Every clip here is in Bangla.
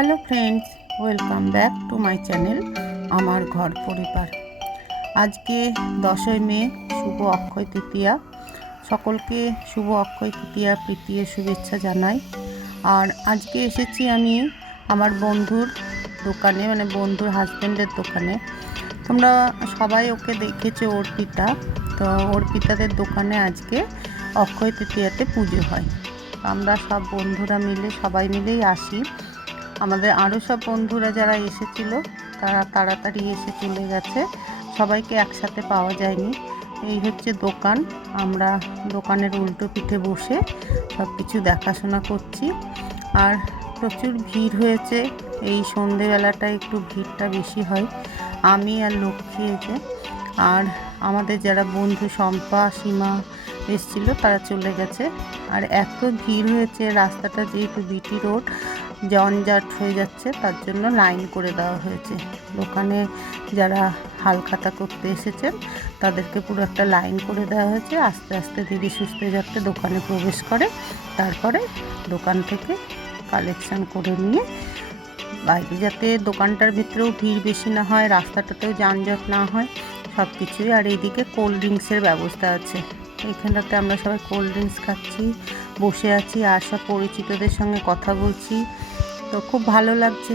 Hello friends, welcome back to my channel আমার ঘর পরিবার। আজকে 10ই মে, শুভ অক্ষয় তৃতীয়া। সকলকে শুভ অক্ষয় তৃতীয়া প্রীতীয় শুভেচ্ছা জানাই। আর আজকে এসেছি আমি আমার বন্ধুর দোকানে, মানে বন্ধুর হাজব্যান্ডের দোকানে। তোমরা সবাই ওকে দেখেছো, অর্পিতা। তো অর্পিতাদের দোকানে আজকে অক্ষয় তৃতীয়াতে পুজো হয়। আমরা সব বন্ধুরা মিলে সবাই মিলেই আসি। আমাদের আরও সব বন্ধুরা যারা এসেছিল তারা তাড়াতাড়ি এসে চলে গেছে, সবাইকে একসাথে পাওয়া যায়নি। এই হচ্ছে দোকান। আমরা দোকানের উল্টো পিঠে বসে সব কিছু দেখাশোনা করছি। আর প্রচুর ভিড় হয়েছে। এই সন্ধেবেলাটায় একটু ভিড়টা বেশি হয়। আমি আর লক্ষ্মী এসে, আর আমাদের যারা বন্ধু শম্পা সীমা এসেছিল তারা চলে গেছে। আর এত ভিড় হয়েছে, রাস্তাটা যেহেতু বিটি রোড, জঞ্জাট হয়ে যাচ্ছে, তার জন্য লাইন করে দেওয়া হয়েছে। দোকানে যারা হালখাতা করতে এসেছেন তাদেরকে পুরো একটা লাইন করে দেওয়া হয়েছে। আস্তে আস্তে ধীরে সুস্থে যাতে দোকানে প্রবেশ করে, তারপরে দোকান থেকে কালেকশন করে নিয়ে বাইরে, যাতে দোকানটার ভিতরেও ভিড় বেশি না হয়, রাস্তাটাতেও যানজট না হয়, সব কিছুই। আর এইদিকে কোল্ড ড্রিঙ্কসের ব্যবস্থা আছে। এইখানটাতে আমরা সবাই কোল্ড ড্রিঙ্কস খাচ্ছি, বসে আছি, আর সব পরিচিতদের সঙ্গে কথা বলছি। তো খুব ভালো লাগছে।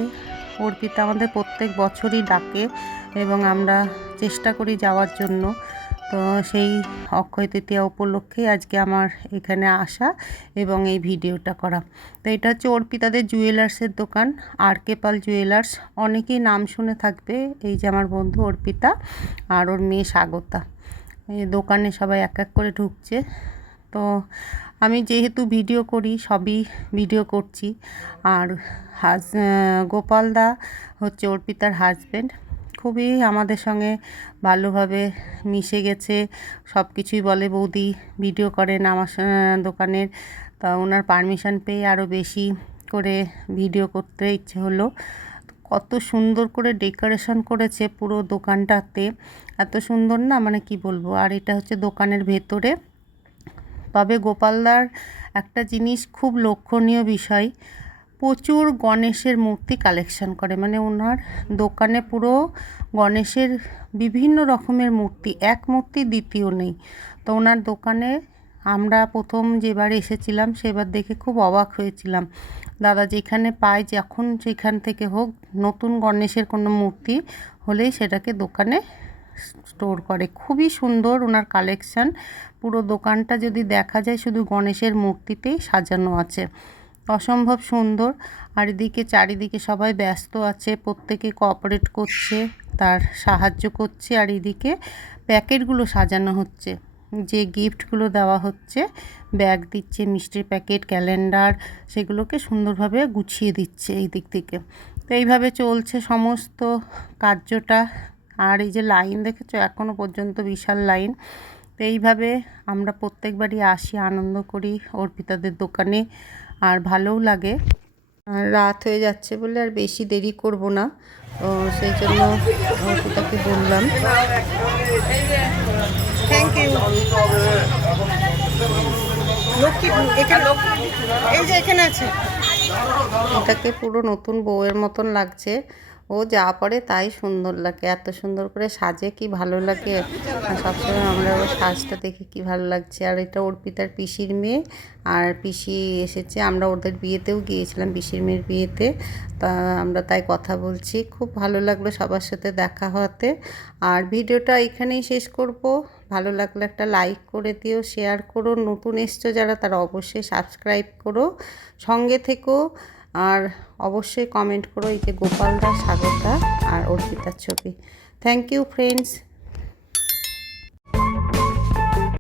অর্পিতা আমাদের প্রত্যেক বছরই ডাকে এবং আমরা চেষ্টা করি যাওয়ার জন্য। তো সেই অক্ষয় তৃতীয়া উপলক্ষেই আজকে আমার এখানে আসা এবং এই ভিডিওটা করা। তো এটা হচ্ছে অর্পিতাদের জুয়েলার্সের দোকান, আর.কে. পাল জুয়েলার্স। অনেকেই নাম শুনে থাকবে। এই যে আমার বন্ধু অর্পিতা আর ওর মেয়ে স্বাগতা, এই দোকানে সবাই এক এক করে ঢুকছে। তো আমি যেহেতু ভিডিও করি, সবই ভিডিও করছি। আর গোপালদা হচ্ছে অর্পিতার হাজব্যান্ড, খুবই আমাদের সঙ্গে ভালোভাবে মিশে গেছে। সব কিছুই বলে, বৌদি ভিডিও করেন আমার দোকানের। তা ওনার পারমিশন পেয়ে আরও বেশি করে ভিডিও করতে ইচ্ছে হলো। কত সুন্দর করে ডেকোরেশন করেছে পুরো দোকানটাতে, এত সুন্দর না, মানে কি বলবো। আর এটা হচ্ছে দোকানের ভেতরে। তবে গোপালদার একটা জিনিস খুব লক্ষণীয় বিষয়, প্রচুর গণেশের মূর্তি কালেকশন করে। মানে ওনার দোকানে পুরো গণেশের বিভিন্ন রকমের মূর্তি, এক মূর্তি দ্বিতীয় নেই। তো ওনার দোকানে আমরা প্রথম যেবার এসেছিলাম সেবার দেখে খুব অবাক হয়েছিলাম। দাদা যেখানে পায়, যখন যেখান থেকে হোক, নতুন গণেশের কোনো মূর্তি হলেই সেটাকে দোকানে স্টোর করে। খুবই সুন্দর ওনার কালেকশান। পুরো দোকানটা যদি দেখা যায় শুধু গণেশের মূর্তিতেই সাজানো আছে, অসম্ভব সুন্দর। আর এদিকে চারিদিকে সবাই ব্যস্ত আছে, প্রত্যেকে কোঅপারেট করছে, তার সাহায্য করছে। আর এদিকে প্যাকেটগুলো সাজানো হচ্ছে, যে গিফটগুলো দেওয়া হচ্ছে, ব্যাগ দিচ্ছে, মিষ্টির প্যাকেট, ক্যালেন্ডার, সেগুলোকে সুন্দরভাবে গুছিয়ে দিচ্ছে এই দিক থেকে। তো এইভাবে চলছে সমস্ত কার্যটা। আর এই যে লাইন দেখেছো, এখনও পর্যন্ত বিশাল লাইন। তো এইভাবে আমরা প্রত্যেকবারই আসি, আনন্দ করি অর্পিতাদের দোকানে, আর ভালোও লাগে। আর রাত হয়ে যাচ্ছে বলে আর বেশি দেরি করব না, তো সেই জন্য অর্পিতাকে বললাম। Thank you. লক্ষ্মী এখানে, এই যে এখানে আছে। এটাকে পুরো নতুন বউয়ের মতন লাগছে। ও যা পরে তাই সুন্দর লাগে, এত সুন্দর করে সাজে, কি ভালো লাগে। আর সবসময় আমরা ওর সাজটা দেখে কি ভালো লাগছে। আর এটা অর্পিতার পিসির মেয়ে, আর পিসি এসেছে। আমরা ওদের বিয়েতেও গিয়েছিলাম, পিসির মেয়ের বিয়েতে। তা আমরা তাই কথা বলছি। খুব ভালো লাগলো সবার সাথে দেখা হতে। আর ভিডিওটা এখানেই শেষ করব। ভালো লাগলে একটা লাইক করে দিও, শেয়ার করো। নতুন এসছো যারা, তারা অবশ্যই সাবস্ক্রাইব করো, সঙ্গে থেকো। আর অবশ্যই কমেন্ট করো এই যে গোপালদা, স্বাগতা আর অর্পিতার ছবি। Thank you friends.